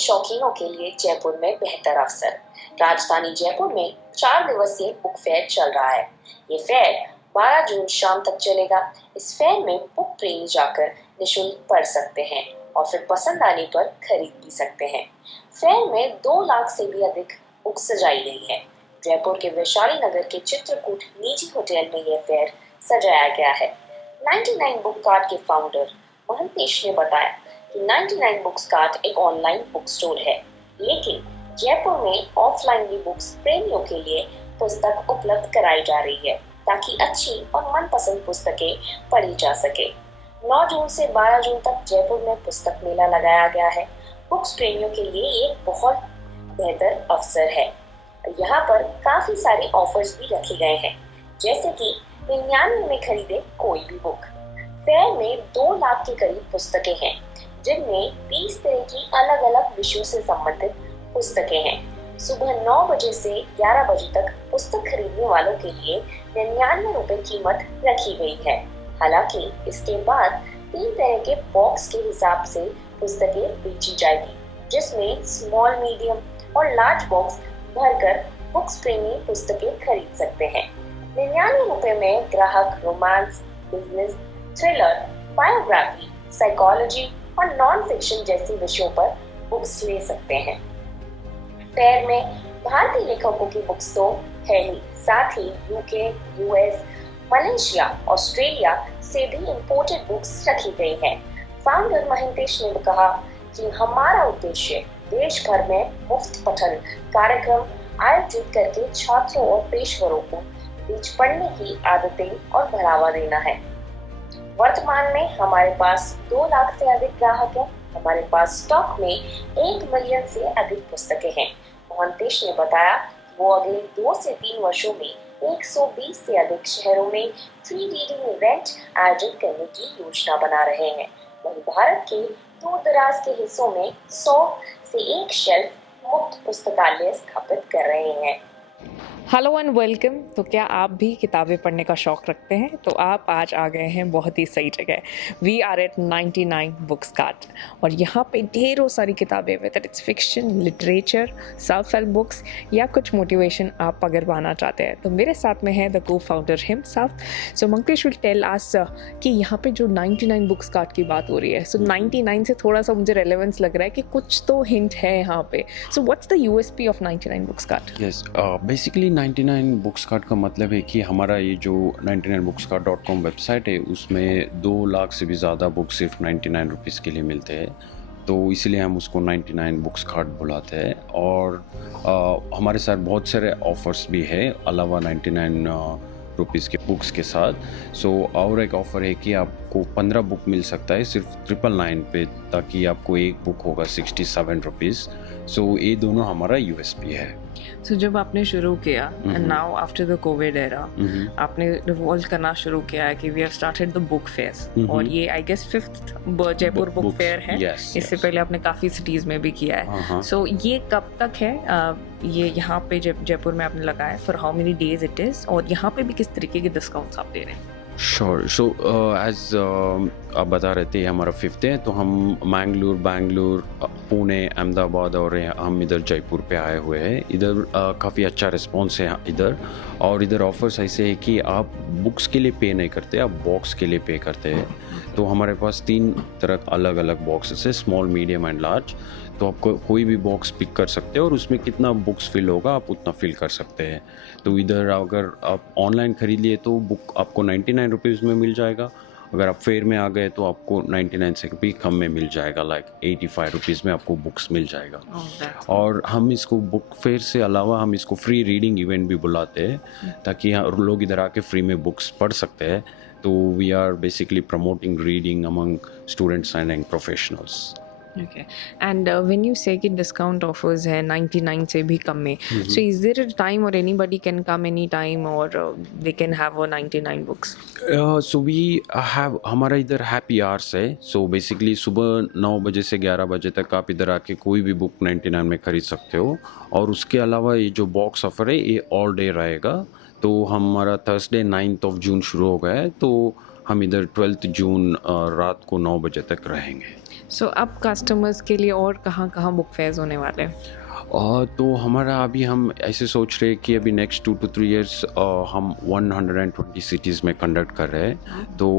शौकीनों के लिए जयपुर में बेहतर अवसर। राजधानी जयपुर में 4 दिवसीय बुक फेयर चल रहा है। ये फेयर 12 जून शाम तक चलेगा। इस फेयर में बुक प्रेमी जाकर निःशुल्क पढ़ सकते हैं और फिर पसंद आने पर खरीद भी सकते हैं। फेयर में 2 लाख से भी अधिक बुक सजाई गई है। जयपुर के वैशाली नगर के चित्रकूट निजी होटल में यह फेयर सजाया गया है। 99 बुक कार्ट के फाउंडर महंतेश ने बताया कि 99 बुक्स कार्ट एक ऑनलाइन बुक स्टोर है, लेकिन जयपुर में ऑफलाइन भी बुक्स प्रेमियों के लिए पुस्तक उपलब्ध कराई जा रही है ताकि अच्छी और मनपसंद पुस्तकें पढ़ी जा सके। 9 जून से 12 जून तक जयपुर में पुस्तक मेला लगाया गया है। बुक्स प्रेमियों के लिए एक बहुत बेहतर अवसर है। यहाँ पर काफी सारे ऑफर्स भी रखे गए हैं, जैसे कि 99 में खरीदे कोई भी बुक। फेयर में 2 लाख के करीब पुस्तकें हैं, जिनमें 20 तरह की अलग अलग विषयों से संबंधित पुस्तकें हैं। सुबह 9 बजे से 11 बजे तक पुस्तक खरीदने वालों के लिए 99 रुपए कीमत रखी गई है। हालांकि इसके बाद 3 तरह के बॉक्स के हिसाब से पुस्तकें बेची जाएगी, जिसमें स्मॉल, मीडियम और लार्ज बॉक्स भरकर बुक्स प्रेमी पुस्तकें खरीद सकते हैं। 99 रुपए में ग्राहक romance, business, thriller, biography, psychology और नॉन फिक्शन जैसे विषयों पर बुक्स ले सकते हैं। फेयर में भारतीय लेखकों की बुक्स तो है ही, साथ ही यूके, यूएस, मलेशिया, ऑस्ट्रेलिया से भी इंपोर्टेड बुक्स रखी गई हैं। फाउंडर महंतेश ने कहा कि हमारा उद्देश्य देश भर में मुफ्त पठन कार्यक्रम आयोजित करके छात्रों और पेशवरों को बीच पढ़ने की आदतें और बढ़ावा देना है। वर्तमान में हमारे पास 2 लाख से अधिक ग्राहक हैं। हमारे पास स्टॉक में 1 मिलियन से अधिक पुस्तकें हैं। महंतेश ने बताया कि वो अगले 2 से 3 वर्षों में 120 से अधिक शहरों में फ्री रीडिंग इवेंट आयोजित करने की योजना बना रहे हैं। वहीं भारत के दूर दराज के हिस्सों में 100 से 1 शेल्फ मुफ्त पुस्तकालय स्थापित कर रहे हैं। Hello and welcome. तो क्या आप भी किताबें पढ़ने का शौक़ रखते हैं? तो आप आज आ गए हैं बहुत ही सही जगह। We are at 99 books cart और यहाँ पे ढेरों सारी किताबें, whether it's fiction, literature, self help books या कुछ मोटिवेशन आप अगर पाना चाहते हैं। तो मेरे साथ में है the cofounder himself. So Mangtesh will tell us कि यहाँ पे जो 99 बुक्स कार्ट की बात हो रही है, सो 99 से थोड़ा सा मुझे रेलेवेंस लग रहा है कि कुछ तो हिंट है यहाँ पे। So what's the USP of 99 books cart? Yes, basically 99 books cart का मतलब है कि हमारा ये जो 99bookscart.com वेबसाइट है, उसमें 2 लाख से भी ज़्यादा बुक सिर्फ 99 रुपीज़ के लिए मिलते हैं। तो इसलिए हम उसको 99 बुक्स कार्ट बुलाते हैं। और हमारे साथ बहुत सारे ऑफ़र्स भी है अलावा 99 रुपीज़ के बुक्स के साथ। सो और एक ऑफ़र है कि आपको 15 बुक मिल सकता है सिर्फ 999 पे, ताकि आपको एक बुक होगा 67 रुपीज़। सो ये दोनों हमारा यूएसपी है। सो जब आपने शुरू किया and now after the covid era आपने रिवॉल्व करना शुरू किया है कि we have started the book fair, और ये I guess 5th Jaipur book fair है। इससे पहले आपने काफ़ी सिटीज़ में भी किया है। सो ये कब तक है? ये यहाँ पे जयपुर में आपने लगाया, for how many days it is, और यहाँ पे भी किस तरीके के डिस्काउंट्स आप दे रहे हैं? श्योर। सो एज आप बता रहे थे, हमारा 5th है, तो हम मैंगलोर, बैंगलोर, पुणे, अहमदाबाद और हम इधर जयपुर पे आए हुए हैं। इधर काफ़ी अच्छा रिस्पॉन्स है इधर। और इधर ऑफर्स ऐसे है कि आप बुक्स के लिए पे नहीं करते, आप बॉक्स के लिए पे करते हैं। तो हमारे पास 3 तरह अलग अलग बॉक्सेस है, स्मॉल, मीडियम एंड लार्ज। तो आपको कोई भी बॉक्स पिक कर सकते हैं और उसमें कितना बुक्स फिल होगा आप उतना फिल कर सकते हैं। तो इधर अगर आप ऑनलाइन खरीद लिए तो बुक आपको 99 रुपीज़ में मिल जाएगा। अगर आप फेयर में आ गए तो आपको 99 से भी कम में मिल जाएगा, लाइक 85 रुपीज़ में आपको बुक्स मिल जाएगा। और हम इसको बुक फेयर से अलावा हम इसको फ्री रीडिंग इवेंट भी बुलाते हैं, ताकि लोग इधर आके फ्री में बुक्स पढ़ सकते हैं। तो we are basically promoting reading among students and young professionals. Okay. And when you say कि discount offers है 99 से भी कम में, so is there a time or anybody can come anytime or they can have a 99 books? So we have, हमारा इधर happy hours है। So basically सुबह 9 बजे से 11 बजे तक आप इधर आके कोई भी बुक 99 में खरीद सकते हो। और उसके अलावा ये जो बॉक्स ऑफर है ये ऑल डे रहेगा। तो हमारा थर्सडे 9th of June शुरू हो गया है। तो हम इधर 12 जून रात को 9 बजे तक रहेंगे। सो अब कस्टमर्स के लिए और कहाँ कहाँ बुक फेयर्स होने वाले हैं? तो हमारा अभी हम ऐसे सोच रहे हैं कि अभी नेक्स्ट 2 to 3 years हम 120 सिटीज़ में कंडक्ट कर रहे हैं। तो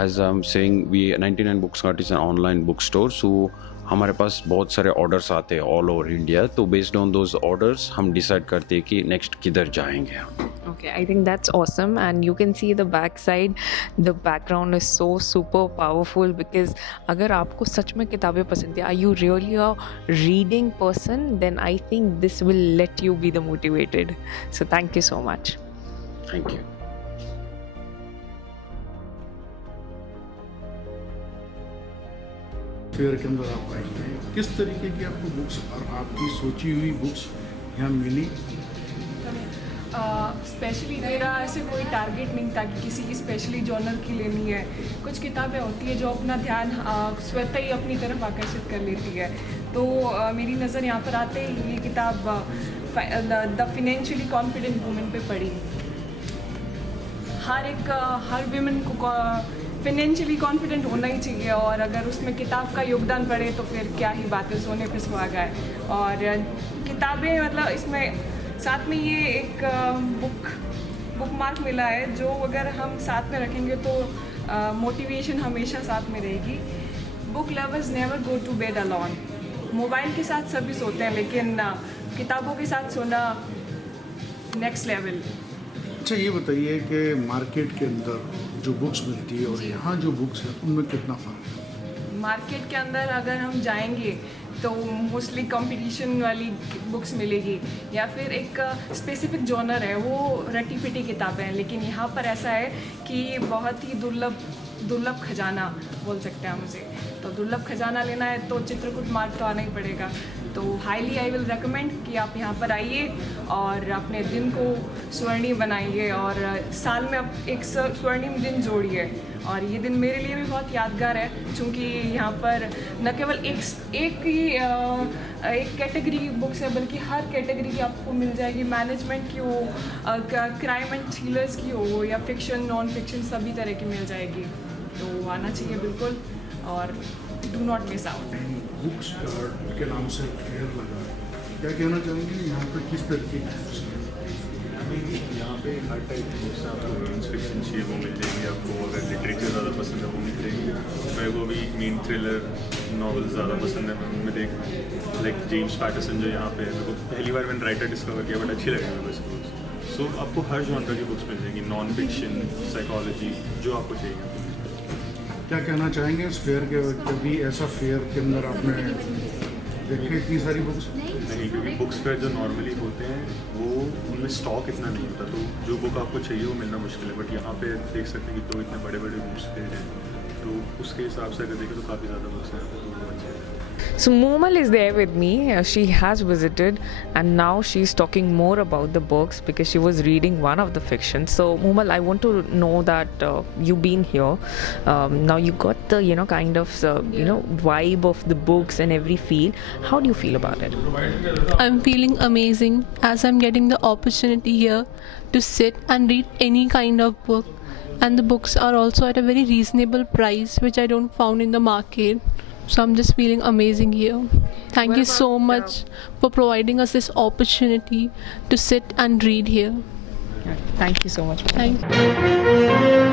as I am saying we 99 books cart is an online book store, so हमारे पास बहुत सारे ऑर्डर्स आते हैं ऑल ओवर इंडिया। तो बेस्ड ऑन दोज ऑर्डर्स हम डिसाइड करते हैं कि नेक्स्ट किधर जाएंगे हम। Okay, I think that's awesome, and you can see the back side. The background is so super powerful because अगर आपको सच में किताबें पसंद है, are you really a reading person? Then I think this will let you be the motivated. So thank you so much. Thank you. Fair के अंदर आप आई हैं, किस तरीके की आपको बुक्स और आपकी सोची हुई बुक्स यहाँ मिली? स्पेशली मेरा ऐसे कोई टारगेट नहीं था कि किसी की स्पेशली जॉनर की लेनी है। कुछ किताबें होती है जो अपना ध्यान स्वतः ही अपनी तरफ आकर्षित कर लेती है। तो मेरी नज़र यहाँ पर आते ही ये किताब द फाइनेंशियली कॉन्फिडेंट वुमेन पे पड़ी। हर विमेन को फाइनेंशियली कॉन्फिडेंट होना ही चाहिए, और अगर उसमें किताब का योगदान पड़े तो फिर क्या ही बात है, सोने पे सुहागा है। और किताबें मतलब इसमें साथ में ये एक बुक मार्क मिला है जो अगर हम साथ में रखेंगे तो मोटिवेशन हमेशा साथ में रहेगी। Book lovers never go to bed alone. Mobile के साथ सभी सोते हैं, लेकिन किताबों के साथ सोना नेक्स्ट लेवल। अच्छा ये बताइए कि मार्केट के अंदर जो बुक्स मिलती है और यहाँ जो बुक्स है उनमें कितना फ़र्क है? मार्केट के अंदर अगर हम जाएंगे तो मोस्टली कंपटीशन वाली बुक्स मिलेगी, या फिर एक स्पेसिफिक जॉनर है, वो रटी पिटी किताबें हैं। लेकिन यहाँ पर ऐसा है कि बहुत ही दुर्लभ खजाना बोल सकते हैं हम उसे। तो दुर्लभ खजाना लेना है तो चित्रकूट मार्ग तो आना ही पड़ेगा। तो हाईली आई विल रेकमेंड कि आप यहाँ पर आइए और अपने दिन को स्वर्णिम बनाइए और साल में अब एक स्वर्णिम दिन जोड़िए। और ये दिन मेरे लिए भी बहुत यादगार है, क्योंकि यहाँ पर न केवल एक कैटेगरी की बुक्स है, बल्कि हर कैटेगरी की आपको मिल जाएगी। मैनेजमेंट की हो, क्राइम एंड थ्रिलर्स की हो, या फिक्शन नॉन फिक्शन, सभी तरह की मिल जाएगी। तो आना चाहिए बिल्कुल, और do not miss out. Books cart के नाम से फेयर लगा, क्या कहना चाहेंगे यहाँ पे किस तरीके की बुक्स हैं? यहाँ पे हर टाइप की बुक्स आपको साइंस फिक्शन चाहिए वो मिल जाएगी आपको। अगर लिटरेचर ज़्यादा पसंद है वो मिल जाएगी। मेरे को भी मेन थ्रिलर नॉवेल ज़्यादा पसंद है, मैं उनमें देख लाइक जेम्स पैटरसन जो यहाँ पे मेरे को पहली बार मैंने राइटर डिस्कवर किया, बट अच्छी लगी मेरे को इसकी बुक्स। सो आपको हर जॉनर की बुक्स मिल जाएंगी, नॉन फिक्शन, साइकोलॉजी, जो आपको चाहिए। क्या कहना चाहेंगे इस फेयर के? कभी ऐसा फेयर के अंदर आपने देखे इतनी सारी बुक्स? नहीं, क्योंकि बुक्स फेयर जो नॉर्मली होते हैं वो उनमें स्टॉक इतना नहीं होता, तो जो बुक आपको चाहिए वो मिलना मुश्किल है। बट यहाँ पे देख सकते हैं कि 2 इतने बड़े बड़े बुक्स फेयर हैं, तो उसके हिसाब से अगर देखें तो काफ़ी ज़्यादा बुक्स हैं, तो वो अच्छे हैं। So Moomal is there with me. She has visited, and now she's talking more about the books because she was reading one of the fictions. So Moomal, I want to know that you've been here. Now you got the kind of vibe of the books and every feel. How do you feel about it? I'm feeling amazing as I'm getting the opportunity here to sit and read any kind of book, and the books are also at a very reasonable price, which I don't found in the market. So I'm just feeling amazing here. Thank you so much for providing us this opportunity to sit and read here. Thank you so much. Thank you.